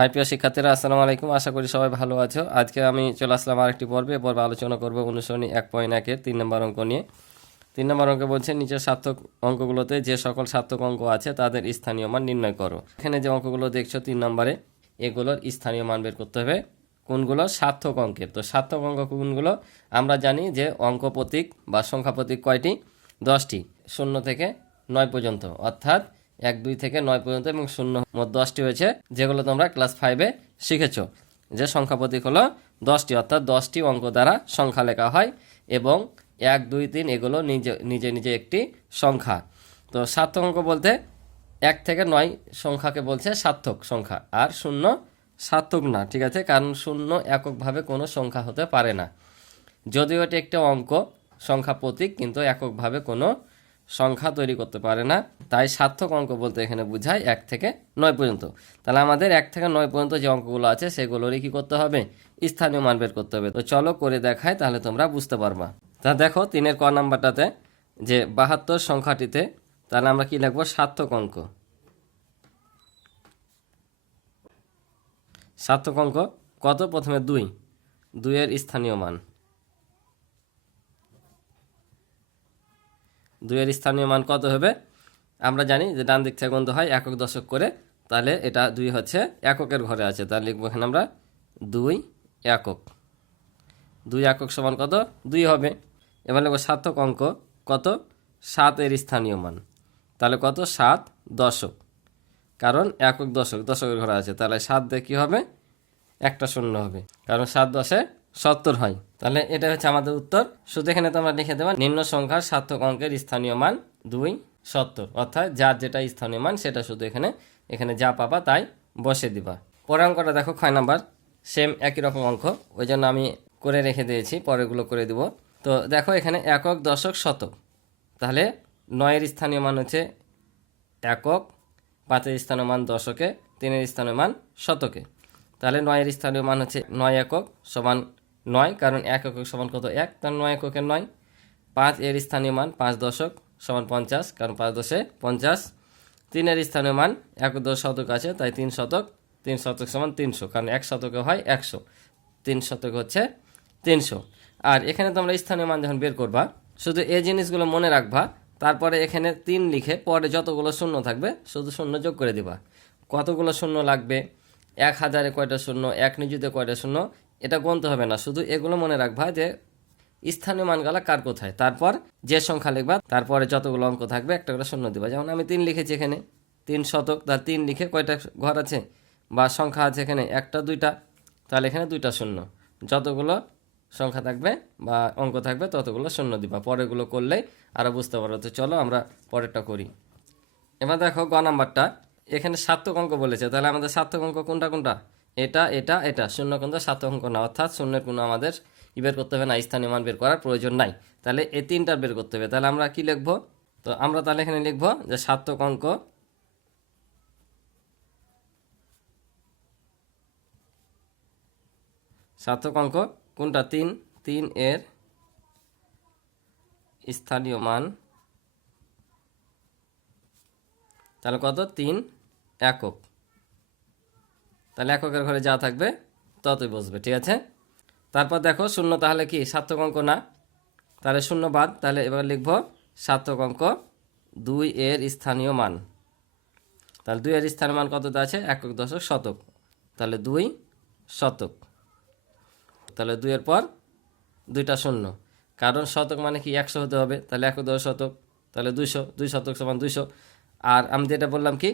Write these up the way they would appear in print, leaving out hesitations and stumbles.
High প্রিয় শিক্ষার্থীরা, আসসালামু আলাইকুম। আশা করি সবাই ভালো আছো। আজকে আমি চলে আসলাম আরেকটি পর্বে। পর্বে আলোচনা করব অনুসরণী 1.1-এর 3 নম্বর অঙ্ক নিয়ে। 3 নম্বর অঙ্কে বলছে, নিচের সার্থক অঙ্কগুলোতে যে সকল সার্থক অঙ্ক আছে তাদের স্থানীয় মান নির্ণয় করো। এখানে যে অঙ্কগুলো দেখছো 3 নম্বরে, এগুলোর স্থানীয় মান বের করতে হবে। কোনগুলো? সার্থক অঙ্কের। তো সার্থক অঙ্ক কোনগুলো? আমরা জানি যে অঙ্ক প্রতীক বা সংখ্যা প্রতীক কয়টি? 10টি, 0 থেকে 9 পর্যন্ত, অর্থাৎ 1, 2 থেকে 9 পর্যন্ত, এবং 0 মোট 10টি হয়েছে, যেগুলো তোমরা ক্লাস 5-এ শিখেছো। যে সংখ্যা প্রতীক হলো 10টি, অর্থাৎ 10টি অঙ্ক দ্বারা সংখ্যা লেখা হয়, এবং 1, 2, 3 এগুলো নিজে নিজে একটি সংখ্যা। তো সার্থক অঙ্ক বলতে 1 থেকে 9 সংখ্যাকে বলছে সার্থক সংখ্যা, আর 0 সার্থক না, ঠিক আছে? কারণ 0 এককভাবে কোনো সংখ্যা হতে পারে না। যদিও এটি একটা অঙ্ক সংখ্যা প্রতীক, কিন্তু এককভাবে কোনো সংখ্যা তৈরি করতে পারে না। তাই সার্থক অঙ্ক বলতে এখানে বোঝায় 1 থেকে 9 পর্যন্ত। তাহলে আমাদের 1 থেকে 9 পর্যন্ত যে অঙ্কগুলো আছে সেগুলোরই কী করতে হবে? স্থানীয় মান বের করতে হবে। তো চলো করে দেখাই, তাহলে তোমরা বুঝতে পারবা। তা দেখো 3-এর ক নাম্বারটাতে যে 72 সংখ্যাটিতে, তাহলে আমরা কি লিখবো? সার্থক অঙ্ক। সার্থক অঙ্ক কত? প্রথমে 2 এর স্থানীয় মান। 2 এর স্থানীয় মান কত হবে? আমরা জানি যে ডান দিক থেকে গুণিত হয় একক দশক করে, তাহলে এটা 2 হচ্ছে এককের ঘরে আছে, তাহলে লিখবো এখানে আমরা 2 একক। 2 একক সমান কত? 2 হবে। এবার লিখবো সার্থক অঙ্ক কত? 7 এর স্থানীয় মান। তাহলে কত? 7 দশক, কারণ একক দশকের ঘরে আছে, তাহলে 7 দিয়ে কী হবে? একটা 0 হবে, কারণ 7 10-এ 70 হয়। তাহলে এটা হচ্ছে আমাদের উত্তর। শুধু এখানে তোমরা লিখে দেবা নিম্ন সংখ্যার সার্থক অঙ্কের স্থানীয় মান 2 70, অর্থাৎ যার যেটা স্থানীয় মান সেটা শুধু এখানে যা পাবা তাই বসে দিবা। পরের অঙ্কটা দেখো 6 নাম্বার, সেম একই রকম অঙ্ক, ওই জন্য আমি করে রেখে দিয়েছি, পরেরগুলো করে দিব। তো দেখো এখানে একক দশক শতক, তাহলে 9-এর স্থানীয় মান হচ্ছে একক, 5-এর স্থানীয় মান দশকে, 3-এর স্থানীয় মান শতকে। তাহলে 9-এর স্থানীয় মান হচ্ছে 9 একক সমান 9, কারণ 1 একক সমান কত? 1, তার 9 এককের 9। 5-এর স্থানীয় মান 5 দশক সমান 50, কারণ 5 10-এ 50। 3-এর স্থানীয় মান 1 10 শতক আছে, তাই 3 শতক, 3 শতক সমান 300, কারণ 1 শতকে হয় 100, 3 শতক হচ্ছে 300। আর এখানে তোমরা স্থানীয় মান যখন বের করবা, শুধু এই জিনিসগুলো মনে রাখবা, তারপরে এখানে 3 লিখে পরে যতগুলো শূন্য থাকবে শুধু শূন্য যোগ করে দিবা। কতগুলো শূন্য লাগবে? 1000-এ কয়টা শূন্য, 1 নিযুতে কয়টা শূন্য, এটা গুনতে হবে না, শুধু এগুলো মনে রাখবা যে স্থানীয় মানগুলো কার কোথায়, তারপর যে সংখ্যা লিখবা তারপরে যতগুলো অঙ্ক থাকবে একটা করে শূন্য দিবা। যেমন আমি 3 লিখেছি এখানে, 3 শতক, তার 3 লিখে কয়টা ঘর আছে বা সংখ্যা আছে এখানে? 1টা 2টা, তাহলে এখানে 2টা শূন্য। যতগুলো সংখ্যা থাকবে বা অঙ্ক থাকবে ততগুলো শূন্য দিবা। পরেরগুলো করলেই আরও বুঝতে পারো। তো চলো আমরা পরেরটা করি। এবার দেখো গ নাম্বারটা, এখানে সার্থক অঙ্ক বলেছে, তাহলে আমাদের সার্থক অঙ্ক কোনটা কোনটা? এটা। শূন্য কিন্তু সার্থক অঙ্ক না, অর্থাৎ শূন্যের কোনো আমাদের বের করতে হবে না, স্থানীয় মান বের করার প্রয়োজন নাই। তাহলে এই 3টার বের করতে হবে। তাহলে আমরা কি লিখবো? তো আমরা তাহলে এখানে লিখবো যে সার্থক অঙ্ক কোনটা? 3 এর স্থানীয় মান, তাহলে কত? 3 একক। তাহলে এককের ঘরে যা থাকবে ততই বসবে, ঠিক আছে? তারপর দেখো 0, তাহলে কি সার্থক অঙ্ক না, তাহলে 0 বাদ। তাহলে এবার লিখব সার্থক অঙ্ক 2 এর স্থানীয় মান। তাহলে 2 এর স্থানীয় মান কততে আছে? একক দশক শতক, তাহলে 2 শতক। তাহলে 2 এর পর 2টা শূন্য, কারণ শতক মানে কি 100 হতে হবে, তাহলে একক দশ শতক, তাহলে 200, 2 শতক সমান 200। আর আমি যেটা বললাম কি,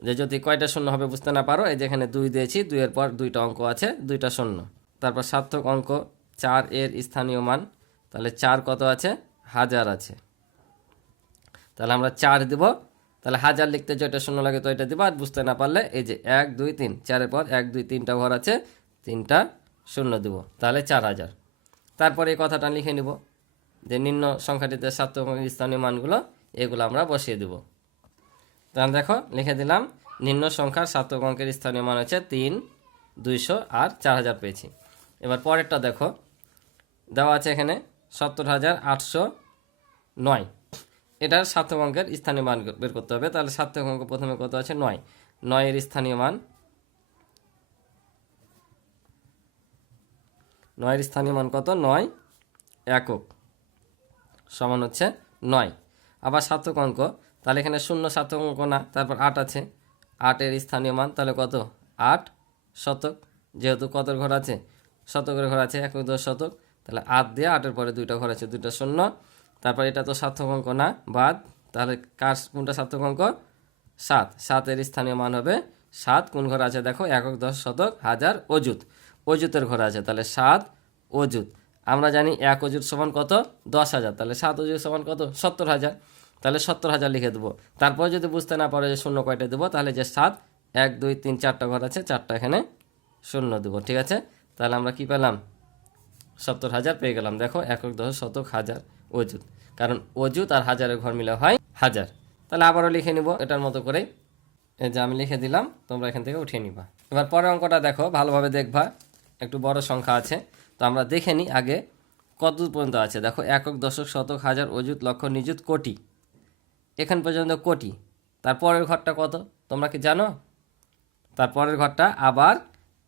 যে যদি কয়টা শূন্য হবে বুঝতে না পারো, এই যেখানে 2 দিয়েছি, 2 এর পর 2টা অঙ্ক আছে, 2টা শূন্য। তারপর সার্থক অঙ্ক 4 এর স্থানীয় মান, তাহলে 4 কত আছে? 1000 আছে, তাহলে আমরা 4 দেব। তাহলে 1000 লিখতে যেটা শূন্য লাগে তো এটা দিব, আর বুঝতে না পারলে এই যে 1 2 3, 4-এর পর 1 2 3টা ঘর আছে, 3টা শূন্য দেব, তাহলে 4000। তারপরে এই কথাটা লিখে নিব যে নিম্ন সংখ্যাটিতে সার্থক স্থানীয় মানগুলো, এগুলো আমরা বসিয়ে দেব। তাহলে দেখো লিখে দিলাম, নিম্ন সংখ্যার সার্থক অঙ্কের স্থানীয় মান হচ্ছে 3, 200 আর 4000 পেয়েছি। এবার পরেরটা দেখো, দেওয়া আছে এখানে 70,809, এটার সার্থক অঙ্কের স্থানীয় মান বের করতে হবে। তাহলে সার্থক অঙ্ক প্রথমে কত আছে? 9, 9 এর স্থানীয় মান 9 এর স্থানীয় মান কত? 9 একক সমান হচ্ছে 9। আবার সার্থক অঙ্ক, তাহলে এখানে 0 সার্থক অঙ্ক না, তারপর 8 আছে, 8 এর স্থানীয় মান তাহলে কত? 8 শতক, যেহেতু কতর ঘর আছে? শতকের ঘর আছে, একক 10 শতক, তাহলে 8 দিয়ে 8-এর পরে 2টা ঘর আছে, 2টা 0। তারপর এটা তো সার্থক অঙ্ক না, বাদ। তাহলে কোনটা সার্থক অঙ্ক? 7। 7 এর স্থানীয় মান হবে 7, কোন ঘর আছে দেখো? একক, 10 শতক, হাজার, অযুত। অযুতের ঘর আছে, তাহলে 7 অযুত। আমরা জানি 1 অযুত সমান কত? 10,000, তাহলে 7 অযুত সমান কত? 70,000। তাহলে 70,000 লিখে দেবো। তারপর যদি বুঝতে না পারো যে শূন্য কয়টা দেবো, তাহলে যে 7, 1 2 3 4টা ঘর আছে, 4টা এখানে শূন্য দেবো। ঠিক আছে, তাহলে আমরা কি পেলাম? 70,000 পেয়ে গেলাম। দেখো, একক, 10 শতক, হাজার, অযুত, কারণ অযুত আর হাজারের ঘর মিলে হয় হাজার। তাহলে আবারও লিখে নিব এটার মতো করে। এই যে আমি লিখে দিলাম, তোমরা এখান থেকে উঠিয়ে নিবা। এবার পরের অঙ্কটা দেখো, ভালোভাবে দেখবা, একটু বড় সংখ্যা আছে। তো আমরা দেখে নিই আগে কত পর্যন্ত আছে। দেখো, একক, দশক, শতক, হাজার, অযুত, লক্ষ, নিযুত, কোটি, এখান পর্যন্ত কোটি। তারপরের ঘরটা কত তোমরা কি জানো? তারপরের ঘরটা আবার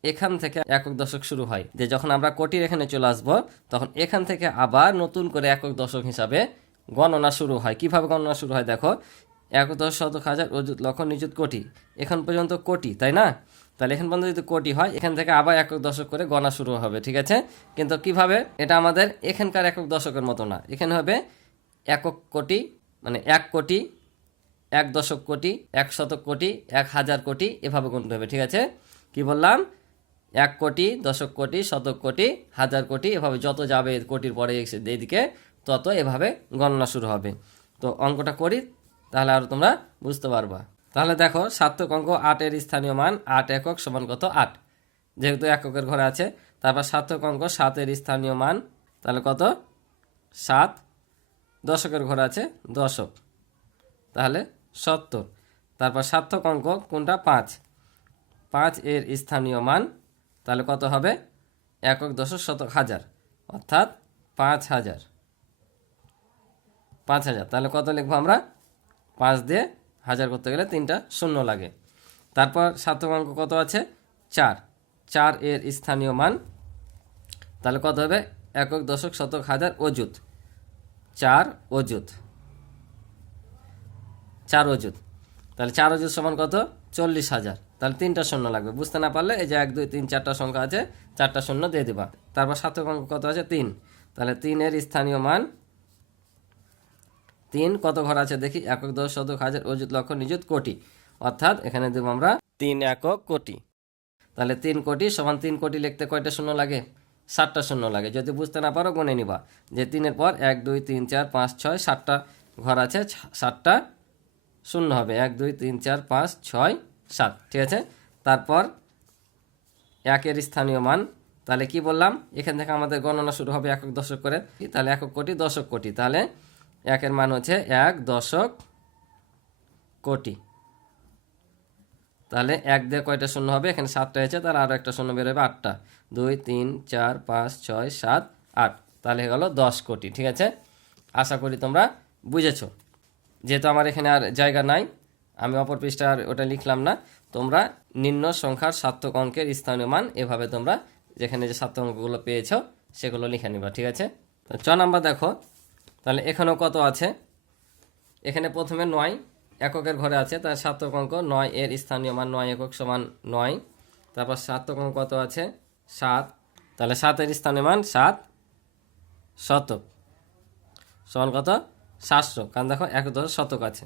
এখান থেকে একক দশক শুরু হয়, যে যখন আমরা কোটির এখানে চলে আসবো, তখন এখান থেকে আবার নতুন করে একক দশক হিসাবে গণনা শুরু হয়। কিভাবে গণনা শুরু হয় দেখো, একক, দশ, শতক, হাজার, অযুত, লক্ষ, নিযুত, কোটি, এখান পর্যন্ত কোটি, তাই না? তাহলে এখান পর্যন্ত যদি কোটি হয়, এখান থেকে আবার একক দশক করে গণনা শুরু হবে। ঠিক আছে, কিন্তু কিভাবে? এটা আমাদের এখানকার একক দশকের মতো না, এখানে হবে একক কোটি, মানে 1 কোটি, 1 দশক কোটি, 1 শতক কোটি, 1,000 কোটি, এভাবে গুনতে হবে। ঠিক আছে, কি বললাম? 1 কোটি, দশক কোটি, শতক কোটি, হাজার কোটি, এভাবে যত যাবে কোটির পরে এইদিকে তত এভাবে গণনা শুরু হবে। তো অঙ্কটা করি, তাহলে আর তোমরা বুঝতে পারবা। তাহলে দেখো, সার্থক অঙ্ক 8 এর স্থানীয় মান 8 একক সমান কত? 8, যেহেতু এককের ঘরে আছে। তারপর সার্থক অঙ্ক 7 এর স্থানীয় মান তাহলে কত? 7, দশকের ঘরে আছে দশক, তাহলে 70। তারপর সার্থক অঙ্ক কোনটা? 5, 5 এর স্থানীয় মান তাহলে কত হবে? একক, দশক, শতক, হাজার, অর্থাৎ 5,000। 5,000, তাহলে কত লিখবো আমরা? 5 দিয়ে হাজার করতে গেলে 3টা শূন্য লাগে। তারপর সার্থক অঙ্ক কত আছে? 4, 4 এর স্থানীয় মান তাহলে কত হবে? একক, দশক, শতক, হাজার, অযুত, 4 অযুত, 4 অযুত, তাহলে 4 অযুত সমান কত? 40,000। তাহলে 3টা শূন্য লাগবে। বুঝতে না পারলে এই যে 1 2 3 4টা সংখ্যা আছে, 4টা শূন্য দিয়ে দিবা। তারপর সার্থক অঙ্ক কত আছে? 3, তাহলে 3 এর স্থানীয় মান 3 কত ঘর আছে দেখি? একক, দশ, শতক, হাজার, অযুত, লক্ষ, নিযুত, কোটি, অর্থাৎ এখানে দেব আমরা 3 একক কোটি। তাহলে 3 কোটি সমান 3 কোটি লিখতে কয়টা শূন্য লাগে? 7টা শূন্য লাগে। যদি বুঝতে না পারো গুনে নিবা, যে 3-এর পর 1 2 3 4 5 6 7টা ঘর আছে, 7টা শূন্য হবে। 1 2 3 4 5 6 7, ঠিক আছে। তারপর 1 এর স্থানীয় মান তাহলে কি বললাম? এখান থেকে আমাদের গণনা শুরু হবে একক দশক করে, তাহলে একক কোটি, দশক কোটি, তাহলে 1 এর মান হচ্ছে 1 দশক কোটি। তাহলে 1 দিয়ে কয়টা শূন্য হবে? এখানে 7টা হয়েছে, তাহলে আরও একটা শূন্য বের হবে, 8টা। 2 3 4 5 6 7 8, তাহলে হয়ে গেল 10 কোটি। ঠিক আছে, আশা করি তোমরা বুঝেছো। যেহেতু আমার এখানে আর জায়গা নাই, আমি অপর পৃষ্ঠা আর ওটা লিখলাম না। তোমরা নিম্ন সংখ্যার সার্থক অঙ্কের স্থানীয় মান এভাবে তোমরা যেখানে যে সার্থক অঙ্কগুলো পেয়েছো সেগুলো লিখে নিবা। ঠিক আছে, তো 6 নাম্বার দেখো, তাহলে এখানেও কত আছে? এখানে প্রথমে 9 এককের ঘরে আছে, তার সার্থক অঙ্ক 9 এর স্থানীয় মান 9 একক সমান 9। তারপর সার্থক অঙ্ক কত আছে? 7, তাহলে 7 এর স্থানীয় মান 7 শতক সমান কত? 700, কারণ দেখো 1 10 শতক আছে।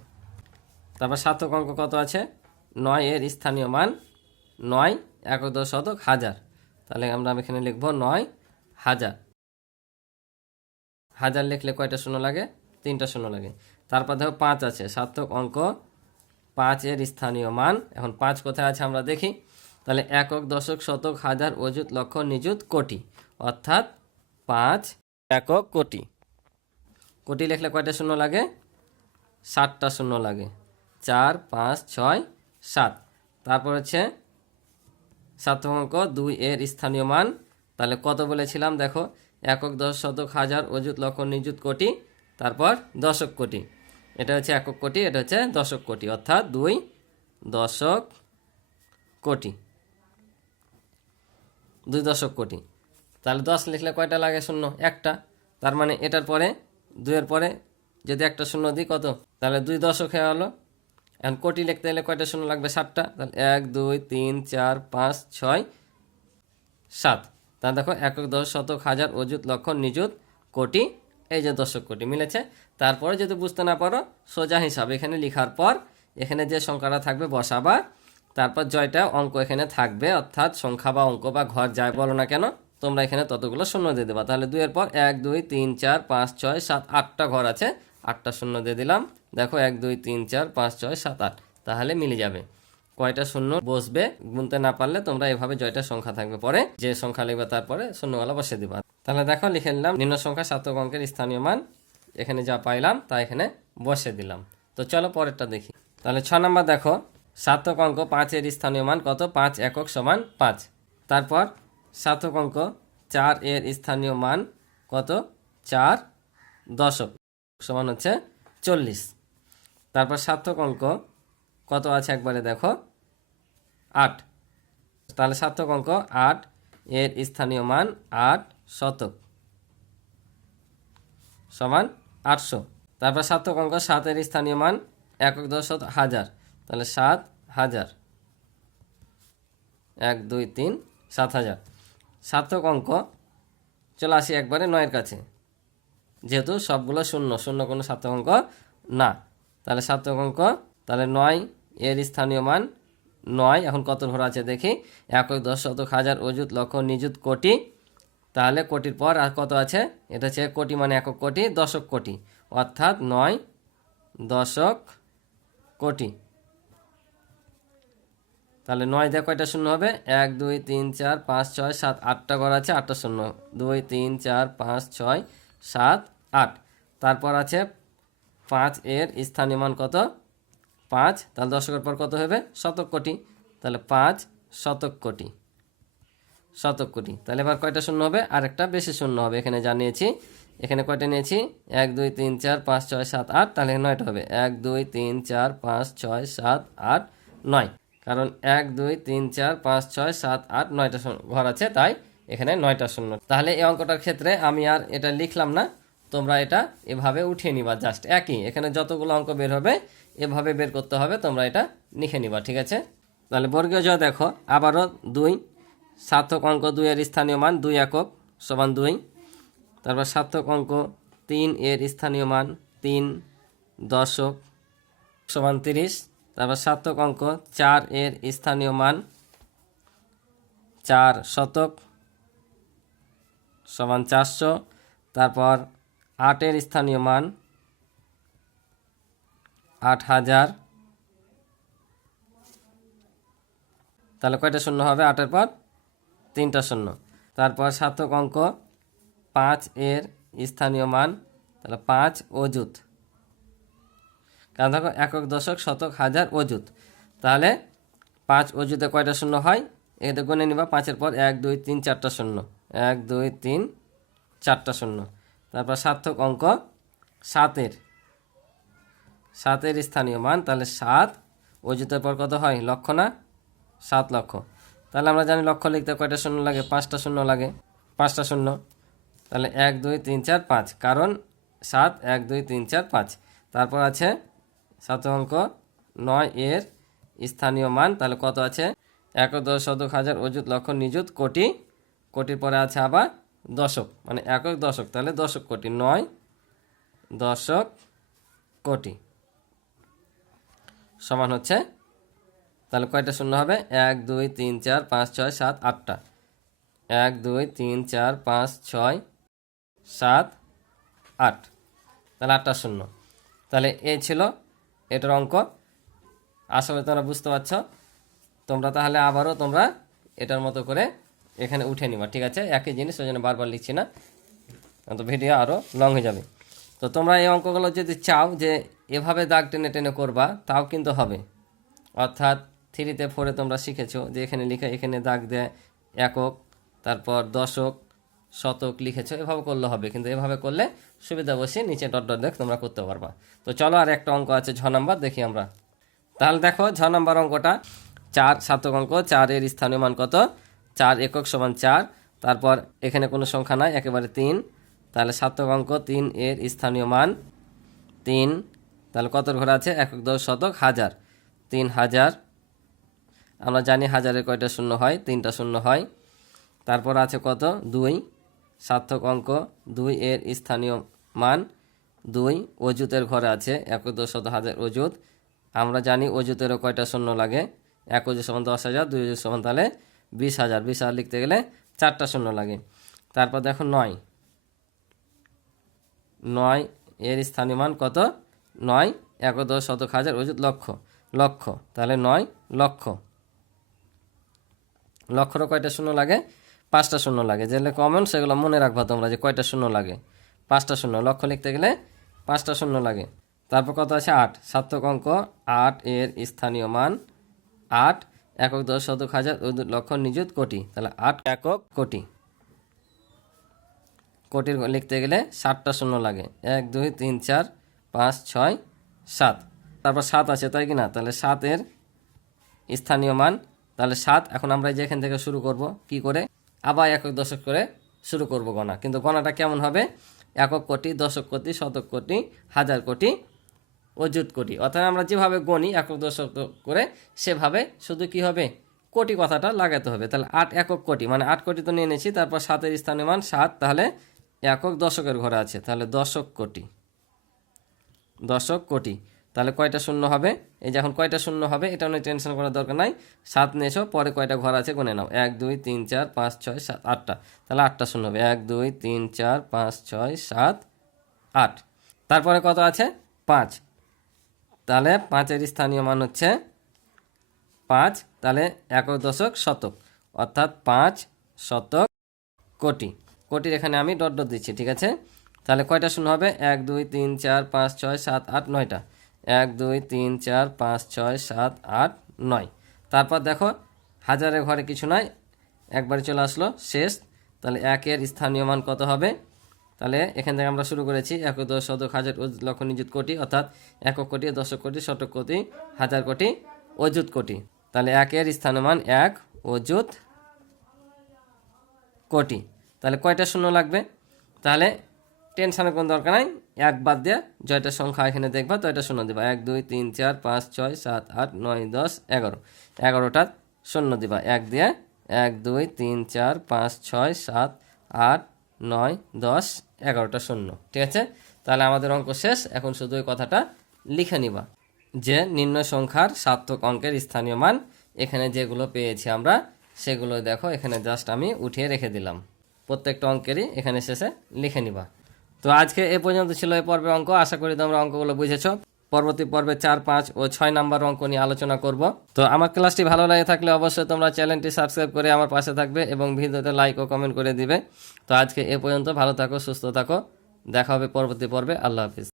তারপর সার্থক অঙ্ক কত আছে? 9 এর স্থানীয় মান 9 1 10 শতক, হাজার, তাহলে আমরা এখানে লিখবো 9,000। হাজার লিখলে কয়টা শূন্য লাগে? 3টা শূন্য লাগে। তারপর দেখো 5 আছে, সার্থক অঙ্ক 5 এর স্থানীয় মান, এখন 5 কোথায় আছে আমরা দেখি। তাহলে একক, দশক, শতক, হাজার, অযুত, লক্ষ, নিযুত, কোটি, অর্থাৎ 5 একক কোটি। কোটি লিখলে কয়টা শূন্য লাগে? 7টা শূন্য লাগে, 4 5 6 7। তারপর হচ্ছে সার্থক অঙ্ক 2 এর স্থানীয় মান, তাহলে কত বলেছিলাম দেখো? একক, দশ, শতক, হাজার, অযুত, লক্ষ, নিযুত, কোটি, তারপর দশক কোটি। এটা হচ্ছে একক কোটি, এটা হচ্ছে দশক কোটি, অর্থাৎ 2 দশক কোটি, 2 দশক কোটি। তাহলে 10 লিখলে কয়টা লাগে শূন্য? একটা। তার মানে এটার পরে 2-এর পরে যদি একটা শূন্য দিই কত? তাহলে 2 দশক হয়ে হলো। এখন কোটি লিখতে গেলে কয়টা শূন্য লাগবে? 7টা। তাহলে 1 2 3 4 5 6 7। তাহলে দেখো একক, দশ, শতক, হাজার, অযুত, লক্ষ, নিযুত, কোটি, এই যে দশক কোটি মিলেছে। তারপরে যদি বুঝতে না পারো সোজা হিসাব এখানে লেখার পর এখানে যে সংখ্যাটা থাকবে বসাবা, তারপর জয়টা অঙ্ক এখানে থাকবে, অর্থাৎ সংখ্যা বা অঙ্ক বা ঘর যাই বলো না কেন তোমরা এখানে ততগুলো শূন্য দিয়ে দেবা। তাহলে 2-এর পর 1 2 3 4 5 6 7 8টা ঘর আছে, 8টা শূন্য দিয়ে দিলাম। দেখো 1 2 3 4 5 6 7 8, তাহলে মিলে যাবে। কয়টা শূন্য বসবে গুনতে না পারলে তোমরা এভাবে জয়টা সংখ্যা থাকবে, পরে যে সংখ্যা লিখবে তারপরে শূন্যওয়ালা বসে দিবা। তাহলে দেখো লিখে নিলাম নিম্ন সংখ্যা সার্থক অঙ্কের স্থানীয় মান, এখানে যা পাইলাম তা এখানে বসে দিলাম। তো চলো পরেরটা দেখি। তাহলে 6 নম্বর দেখো, সার্থক অঙ্ক 5-এর স্থানীয় মান কত? 5 একক সমান 5। তারপর সার্থক অঙ্ক 4-এর স্থানীয় মান কত? 4 দশক সমান হচ্ছে 40। তারপর সার্থক অঙ্ক কত আছে একবারে দেখো, 8। তাহলে সার্থক অঙ্ক 8 এর স্থানীয় মান 8 শতক সমান 800। তারপর সার্থক অঙ্ক 7 এর স্থানীয় মান একক, দশ, শত, হাজার, তাহলে 7,000। 1 2 3 7,000। সার্থক অঙ্ক চলে আসি একবারে 9-এর কাছে, যেহেতু সবগুলো শূন্য, শূন্য কোনো সার্থক অঙ্ক না। তাহলে সার্থক অঙ্ক, তাহলে 9 এর স্থানীয় মান 9। এখন কত ঘর আছে দেখি, একক, দশ, শতক, হাজার, অযুত, লক্ষ, নিযুত, কোটি। তাহলে কোটির পর আর কত আছে? এটা হচ্ছে কোটি মানে একক কোটি, দশক কোটি, অর্থাৎ 9 দশক কোটি। তাহলে 9 দিয়ে কয়টা শূন্য হবে? 1 2 3 4 5 6 7 8টা ঘর আছে, 8টা শূন্য, 2 3 4 5 6 7 8। তারপর আছে 5 এর স্থানীয় মান কত? 5। তাহলে দশকের পর কত হবে? শতক কোটি, তাহলে 5 শতক কোটি, শতক কোটি। তাহলে এবার কয়টা শূন্য হবে? আর একটা বেশি শূন্য হবে, এখানে জানিয়েছি। এখানে কয়টা নিয়েছি? 1 2 3 4 5 6 7 8, তাহলে 9টা হবে। 1 2 3 4 5 6 7 8 9, কারণ 1 2 3 4 5 6 7 8 9টা ঘর আছে, তাই এখানে 9টা শূন্য। তাহলে এই অঙ্কটার ক্ষেত্রে আমি আর এটা লিখলাম না, তোমরা এটা এভাবে উঠিয়ে নিবা, জাস্ট একই। এখানে যতগুলো অঙ্ক বের হবে এভাবে বের করতে হবে, তোমরা এটা লিখে নিবা, ঠিক আছে? তাহলে বর্গীয় জ দেখো আবারও 2। সার্থক অঙ্ক 2 এর স্থানীয় মান 2 একক সমান 2। তারপর সার্থক অঙ্ক 3 এর স্থানীয় মান 3 দশক সমান 30। তারপর সার্থক অঙ্ক 4 এর স্থানীয় মান 4 শতক সমান 400। তারপর 8 এর স্থানীয় মান 8,000। তাহলে কয়টা শূন্য হবে? 8-এর পর 3টা শূন্য। তারপর সার্থক অঙ্ক 5 এর স্থানীয় মান, তাহলে 5 অযুত, কারণ দেখো একক, দশক, শতক, হাজার, অযুত। তাহলে 5 অযুতে কয়টা শূন্য হয়? এতে গুনে নিবা, 5-এর পর 1 2 3 4টা শূন্য, 1 2 3 4টা শূন্য। তারপর সার্থক অঙ্ক 7 এর স্থানীয় মান, তাহলে 7 অযুতের পর কত হয়? লক্ষ না? 7 লক্ষ। তাহলে আমরা জানি লক্ষ লিখতে কয়টা শূন্য লাগে? 5টা শূন্য লাগে, 5টা শূন্য। তাহলে 1 2 3 4 5, কারণ 7 1 2 3 4 5। তারপর আছে সার্থক অঙ্ক 9 এর স্থানীয় মান, তাহলে কত আছে? একক, দশ, শতক, হাজার, অযুত, লক্ষ, নিযুত, কোটি। কোটির পরে আছে আবার দশক, মানে একক, দশক, তাহলে দশক কোটি, 9 দশক কোটি সমান হচ্ছে, তাহলে কয়টা শূন্য হবে? 1 2 3 4 5 6 7 8টা, 1 2 3 4 5 6 7 8, তাহলে 8টা শূন্য। তাহলে এই ছিল এটার অঙ্ক। আসলে তোমরা বুঝতে পারছ। তোমরা তাহলে আবারও তোমরা এটার মতো করে এখানে উঠে নিবা, ঠিক আছে? একই জিনিস, ওই জন্য বারবার লিখছি না, তো ভিডিও আরও লং হয়ে যাবে। তো তোমরা এই অঙ্কগুলো যদি চাও যে এভাবে দাগ টেনে টেনে করবা, তাও কিন্তু হবে। অর্থাৎ 3-তে 4-এ তোমরা শিখেছো যে এখানে লিখে এখানে দাগ দেয় একক, তারপর দশক, শতক লিখেছো, এভাবে করলে হবে। কিন্তু এভাবে করলে সুবিধা বসে নিচে ডট ডট দেখ তোমরা করতে পারবা। তো চলো আর একটা অঙ্ক আছে 6 নম্বর, দেখি আমরা। তাহলে দেখো 6 নম্বর অঙ্কটা 4 সার্থক অঙ্ক 4 এর স্থানীয় মান কত? 4 একক সমান 4। তারপর এখানে কোনো সংখ্যা নাই, একেবারে 3। তাহলে সার্থক অঙ্ক 3 এর স্থানীয় মান 3। তাহলে কত ঘরে আছে? একক, দশক, শতক, হাজার। 3000। আমরা জানি হাজারের কয়টা শূন্য হয়? 3টা শূন্য হয়। তারপর আছে কত? 2। সার্থক অঙ্ক 2 এর স্থানীয় মান 2। অযুতের ঘরে আছে একক, দশক, শতক, হাজার, অযুত। আমরা জানি অযুতেরও কয়টা শূন্য লাগে? 1 অযুত সমান 10,000, 2 অযুত সমান তাহলে 20,000। 20,000 লিখতে গেলে 4টা শূন্য লাগে। তারপর দেখো 9। 9 এর স্থানীয় মান কত? 9 একক, দশক, শতক, হাজার, অযুত, লক্ষ। লক্ষ, তাহলে 9 লক্ষ। লক্ষরও কয়টা শূন্য লাগে? 5টা শূন্য লাগে। যেগুলো কমন সেগুলো মনে রাখবা তোমরা, যে কয়টা শূন্য লাগে। 5টা শূন্য। লক্ষ লিখতে গেলে 5টা শূন্য লাগে। তারপর কত আছে? 8। সার্থক অঙ্ক 8 এর স্থানীয় মান 8 একক, দশক, শতক, হাজার, অযুত, লক্ষ, নিযুত, কোটি। তাহলে 8 একক কোটি। কোটির লিখতে গেলে 7টা শূন্য লাগে। 1 2 3 4 5 6 7। তারপর 7 আছে, তাই কি না? তাহলে 7 এর স্থানীয় মান, তাহলে 7। এখন আমরা যে এখান থেকে শুরু করব, কি করে? আবার একক, দশক করে শুরু করব গণা। কিন্তু গণাটা কেমন হবে? একক কোটি, দশক কোটি, শতক কোটি, হাজার কোটি, অযুত কোটি। অর্থাৎ আমরা যেভাবে গণি একক, দশক করে, সেভাবে শুধু কি হবে? কোটি কথাটা লাগাতে হবে। তাহলে 8 একক কোটি, মানে 8 কোটি তো নিয়ে নিয়েছি। তারপর 7 এর স্থানীয় মান 7, তাহলে একক দশকের ঘরে আছে, তাহলে দশক কোটি। দশক কোটি। তাহলে কয়টা শূন্য হবে? এই যে এখন কয়টা শূন্য হবে এটা নিয়ে টেনশন করার দরকার নাই। 7 নিয়েছো, পরে কয়টা ঘর আছে গুনে নাও। 1 2 3 4 5 6 7 8টা। তাহলে 8টা শূন্য হবে। 1 2 3 4 5 6 7 8। তারপরে কত আছে? 5। তাহলে 5 এর স্থানীয় মান হচ্ছে 5। তাহলে একক, দশক, শতক, অর্থাৎ 5 শতক কোটি। কোটির এখানে আমি ডট ডট দিচ্ছি, ঠিক আছে? তাহলে কয়টা শূন্য হবে? 1 2 3 4 5 6 7 8 9টা। 1 2 3 4 5 6 7 8 9। তারপর দেখো হাজারের ঘরে কিছু নাই, একবারে চলে আসলো শেষ। তাহলে 1 এর স্থানীয় মান কত হবে? তাহলে এখান থেকে আমরা শুরু করেছি একক, দশক, শতক, হাজার, অযুত, লক্ষ, নিযুত, কোটি। অর্থাৎ একক কোটি, দশক কোটি, শতক কোটি, হাজার কোটি, অযুত কোটি। তাহলে 1 এর স্থানীয় মান 1 অযুত কোটি। তাহলে কয়টা শূন্য লাগবে? তাহলে টেনশনের কোনো দরকার নাই, 1 বাদ দিয়ে জয়টা সংখ্যা এখানে দেখবা তো এটা শূন্য দিবা। 1 2 3 4 5 6 7 8 9 10 11। 11টা শূন্য দিবা 1 দিয়ে। 1 2 3 4 5 6 7 8 9 10 11টা শূন্য, ঠিক আছে? তাহলে আমাদের অঙ্ক শেষ। এখন শুধু ওই কথাটা লিখে নিবা যে নির্ণয় সংখ্যার সার্থক অঙ্কের স্থানীয় মান এখানে যেগুলো পেয়েছি আমরা সেগুলো দেখো এখানে জাস্ট আমি উঠিয়ে রেখে দিলাম। প্রত্যেকটা অঙ্কেরই এখানে শেষে লিখে নিবা। তো আজকে এ পর্যন্ত ছিল এই পর্বের অঙ্ক। আশা করি তোমরা অঙ্কগুলো বুঝেছো। পরবর্তী পর্বে 4 5 ও 6 নাম্বার অঙ্ক নিয়ে আলোচনা করব। তো আমার ক্লাসটি ভালো লাগে থাকলে অবশ্যই তোমরা চ্যানেলটি সাবস্ক্রাইব করে আমার পাশে থাকবে এবং ভিডিওতে লাইক ও কমেন্ট করে দিবে। তো আজকে এ পর্যন্ত, ভালো থাকো, সুস্থ থাকো, দেখা হবে পরবর্তী পর্বে। আল্লাহ হাফিজ।